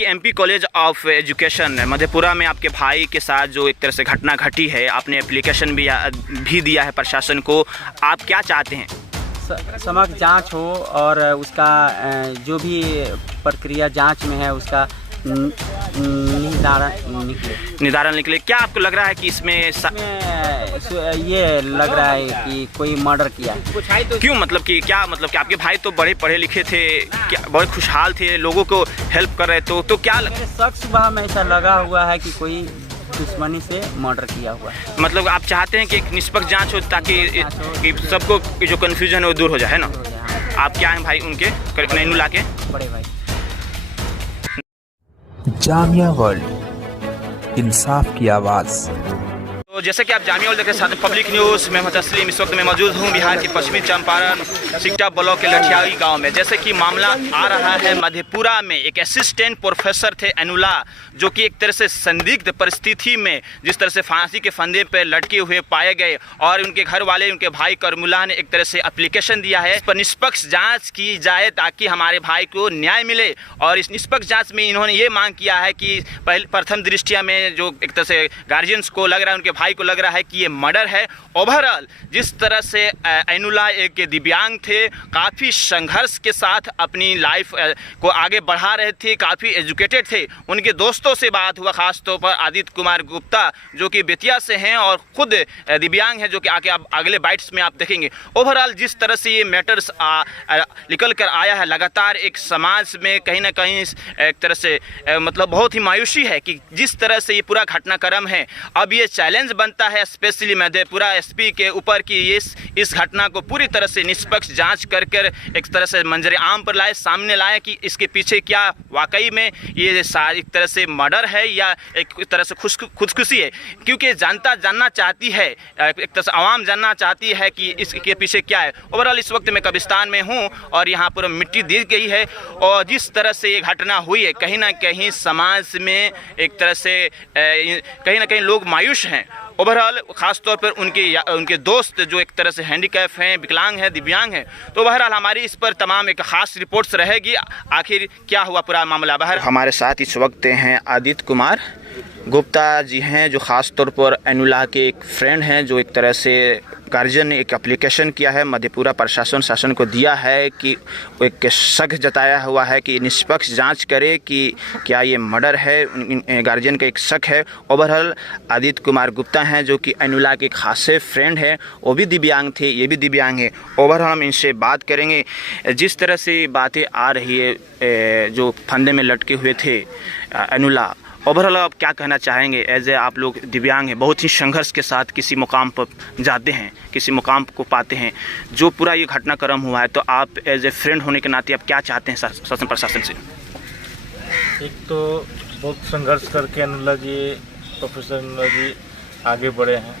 कि MP college of education Madhepura में आपके भाई के साथ जो एक तरह से घटना घटी है, आपने एप्लीकेशन भी दिया है प्रशासन को, आप क्या चाहते हैं? समग्र जांच हो और उसका जो भी प्रक्रिया जांच में है उसका निदान निकले। क्या आपको लग रहा है कि इसमें ये लग रहा है कि कोई मर्डर किया है? क्यों, मतलब कि क्या, मतलब कि आपके भाई तो बड़े पढ़े लिखे थे, क्या बहुत खुशहाल थे, लोगों को हेल्प कर रहे, तो क्या शख्स वहाँ में ऐसा लगा हुआ है कि कोई दुश्मनी से मर्डर किया हुआ है। मतलब आप चाहते हैं कि एक निष्पक्ष जांच हो ताकि सबको जो कन्फ्यूजन है वो दूर हो जाए, है ना? आप क्या हैं भाई उनके नैनुला के बड़े भाई? जामिया वर्ल्ड, इंसाफ की आवाज़। तो जैसे कि आप जामिया वर्ल्ड देख रहे हैं, साथ में पब्लिक न्यूज़ में मैं तस्लीम इस वक्त मैं मौजूद हूँ बिहार के पश्चिमी चंपारण सिकटा ब्लॉक के लठियाई गांव में। जैसे कि मामला आ रहा है मधेपुरा में, एक असिस्टेंट प्रोफेसर थे एनुला, जो कि एक तरह से संदिग्ध परिस्थिति में जिस तरह से फांसी के फंदे पर लटके हुए पाए गए और उनके घर वाले, उनके भाई करमुल्ला ने एक तरह से एप्लीकेशन दिया है इस पर निष्पक्ष जाँच की जाए ताकि हमारे भाई को न्याय मिले। और इस निष्पक्ष जाँच में इन्होंने ये मांग किया है कि प्रथम दृष्टिया में जो एक तरह से गार्जियंस को लग रहा है, उनके भाई को लग रहा है कि ये मर्डर है। ओवरऑल जिस तरह से एनुला एक दिव्यांग थे, काफ़ी संघर्ष के साथ अपनी लाइफ को आगे बढ़ा रहे थे, काफ़ी एजुकेटेड थे। उनके दोस्तों से बात हुआ, खास तौर पर आदित्य कुमार गुप्ता जो कि बेतिया से हैं और ख़ुद दिव्यांग हैं, जो कि आके आप अगले बाइट्स में आप देखेंगे। ओवरऑल जिस तरह से ये मैटर्स निकल कर आया है, लगातार एक समाज में कहीं ना कहीं एक तरह से मतलब बहुत ही मायूसी है कि जिस तरह से ये पूरा घटनाक्रम है। अब ये चैलेंज बनता है स्पेशली मधेपुरा एसपी के ऊपर कि इस घटना को पूरी तरह से निष्पक्ष जांच कर एक तरह से मंजर आम पर लाए, सामने लाए कि इसके पीछे क्या वाकई में ये एक तरह से मर्डर है या एक तरह से खुदकुशी है। क्योंकि जनता जानना चाहती है, एक तरह से आवाम जानना चाहती है कि इसके पीछे क्या है। ओवरऑल इस वक्त मैं कब्रिस्तान में हूँ और यहाँ पर मिट्टी दी गई है और जिस तरह से ये घटना हुई है, कहीं ना कहीं समाज में एक तरह से कहीं ना कहीं लोग मायूस हैं। ओवरऑल ख़ास तौर पर उनके दोस्त जो एक तरह से हैंडीकैप हैं, विकलांग हैं, दिव्यांग हैं। तो बहरहाल हमारी इस पर तमाम एक ख़ास रिपोर्ट्स रहेगी, आखिर क्या हुआ पूरा मामला। बहर हमारे साथ इस वक्त हैं आदित्य कुमार गुप्ता जी हैं, जो ख़ास तौर पर एनुला के एक फ्रेंड हैं, जो एक तरह से गार्जियन ने एक एप्लीकेशन किया है, मधेपुरा प्रशासन शासन को दिया है कि एक शक जताया हुआ है कि निष्पक्ष जांच करे कि क्या ये मर्डर है। गार्जियन का एक शक है। ओवरऑल आदित्य कुमार गुप्ता हैं जो कि एनुला के खासे फ्रेंड हैं, वो भी दिव्यांग थे, ये भी दिव्यांग है। ओवरऑल हम इनसे बात करेंगे। जिस तरह से बातें आ रही है, जो फंदे में लटके हुए थे एनुला, ओवरऑल आप क्या कहना चाहेंगे? एज ए आप लोग दिव्यांग हैं, बहुत ही संघर्ष के साथ किसी मुकाम पर जाते हैं, किसी मुकाम को पाते हैं, जो पूरा ये घटनाक्रम हुआ है, तो आप एज ए फ्रेंड होने के नाते आप क्या चाहते हैं शासन प्रशासन से? एक तो बहुत संघर्ष करके एनुला जी, प्रोफेसर एनुला जी आगे बढ़े हैं।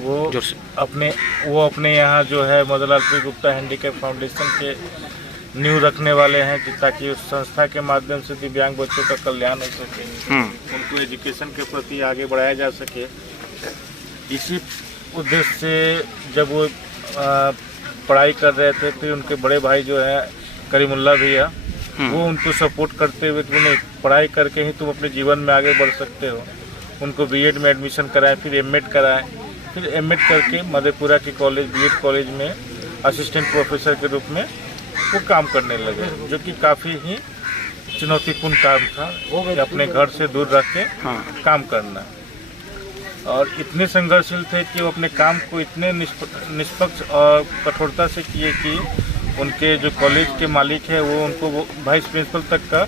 वो अपने यहाँ जो है Madanlal P Gupta handicap foundation के नींव रखने वाले हैं कि ताकि उस संस्था के माध्यम से दिव्यांग बच्चों का कल्याण हो सके, उनको एजुकेशन के प्रति आगे बढ़ाया जा सके। इसी उद्देश्य से जब वो पढ़ाई कर रहे थे, फिर उनके बड़े भाई जो है करीमुल्ला भैया, वो उनको सपोर्ट करते हुए कि नहीं, पढ़ाई करके ही तुम अपने जीवन में आगे बढ़ सकते हो। उनको बीएड में एडमिशन कराए, फिर एमएड कराए, फिर एमएड करके मधेपुरा के कॉलेज बीएड कॉलेज में असिस्टेंट प्रोफेसर के रूप में वो काम करने लगे, जो कि काफ़ी ही चुनौतीपूर्ण काम था, अपने घर से दूर रख के काम करना। और इतने संघर्षशील थे कि वो अपने काम को इतने निष्पक्ष और कठोरता से किए कि उनके जो कॉलेज के मालिक है वो उनको वाइस प्रिंसिपल तक का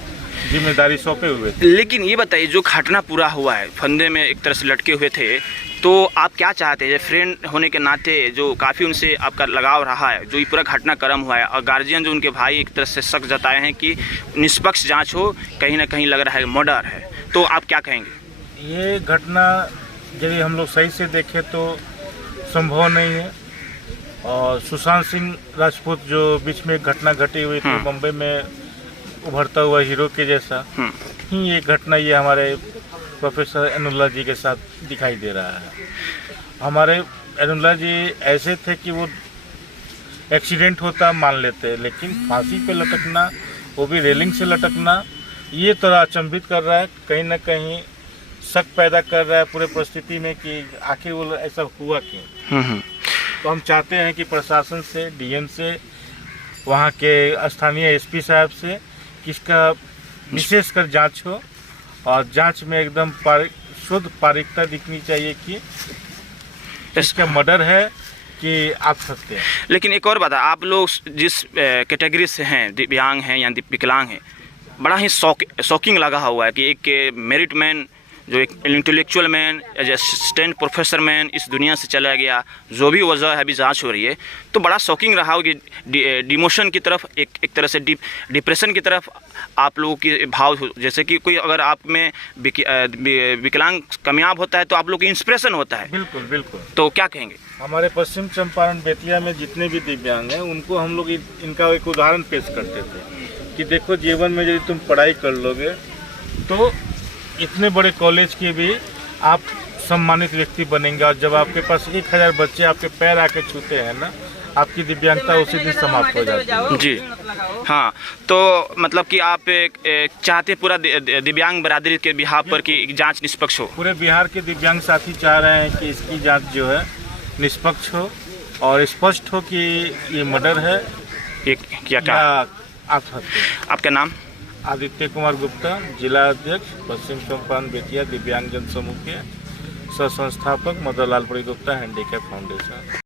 जिम्मेदारी सौंपे हुए थे। लेकिन ये बताइए, जो घटना पूरा हुआ है, फंदे में एक तरह से लटके हुए थे, तो आप क्या चाहते हैं फ्रेंड होने के नाते, जो काफ़ी उनसे आपका लगाव रहा है, जो ये पूरा घटनाक्रम हुआ है, और गार्जियन जो उनके भाई एक तरह से शक जताए हैं कि निष्पक्ष जांच हो, कहीं ना कहीं लग रहा है मर्डर है, तो आप क्या कहेंगे? ये घटना यदि हम लोग सही से देखें तो संभव नहीं है। और सुशांत सिंह राजपूत जो बीच में घटना घटी हुई थी मुंबई में, उभरता हुआ हीरो के जैसा ही ये घटना ये हमारे प्रोफेसर एनुला जी के साथ दिखाई दे रहा है। हमारे एनुला जी ऐसे थे कि वो एक्सीडेंट होता मान लेते, लेकिन फांसी पे लटकना, वो भी रेलिंग से लटकना, ये थोड़ा अचंभित कर रहा है, कहीं ना कहीं शक पैदा कर रहा है पूरे परिस्थिति में कि आखिर वो ऐसा हुआ क्यों। तो हम चाहते हैं कि प्रशासन से, डीएम से, वहाँ के स्थानीय एसपी साहब से कि इसका विशेषकर जांच हो और जांच में एकदम शुद्ध पारदर्शिता दिखनी चाहिए कि इसका मर्डर है कि आत्महत्या है। लेकिन एक और बात है, आप लोग जिस कैटेगरी से हैं, दिव्यांग हैं या विकलांग हैं, बड़ा ही शॉकिंग लगा हुआ है कि एक मेरिट मैन, जो एक intellectual man, as assistant professor man इस दुनिया से चला गया, जो भी वजह है अभी जांच हो रही है, तो बड़ा शॉकिंग रहा हो कि डिमोशन की तरफ, एक तरह से डिप्रेशन की तरफ आप लोगों के भाव, जैसे कि कोई अगर आप में विकलांग कामयाब होता है तो आप लोग की इंस्पिरेशन होता है। बिल्कुल बिल्कुल। तो क्या कहेंगे? हमारे पश्चिम चंपारण बेतिया में जितने भी दिव्यांग हैं उनको हम लोग इनका एक उदाहरण पेश करते थे कि देखो, जीवन में यदि तुम पढ़ाई कर लोगे तो इतने बड़े कॉलेज के भी आप सम्मानित व्यक्ति बनेंगे, और जब आपके पास 1000 बच्चे आपके पैर आके छूते हैं ना, आपकी दिव्यांगता उसी दिन समाप्त हो जाती है। जी हाँ, तो मतलब कि आप चाहते पूरा दिव्यांग बरादरी के बिहार पर कि जांच निष्पक्ष हो। पूरे बिहार के दिव्यांग साथी चाह रहे हैं कि इसकी जांच जो है निष्पक्ष हो और स्पष्ट हो कि ये मर्डर है क्या आत्महत्या। आपका नाम? आदित्य कुमार गुप्ता, जिला अध्यक्ष पश्चिम चंपारण बेतिया दिव्यांगजन समूह के सह संस्थापक मदनलाल गुप्ता हैंडीकैप फाउंडेशन।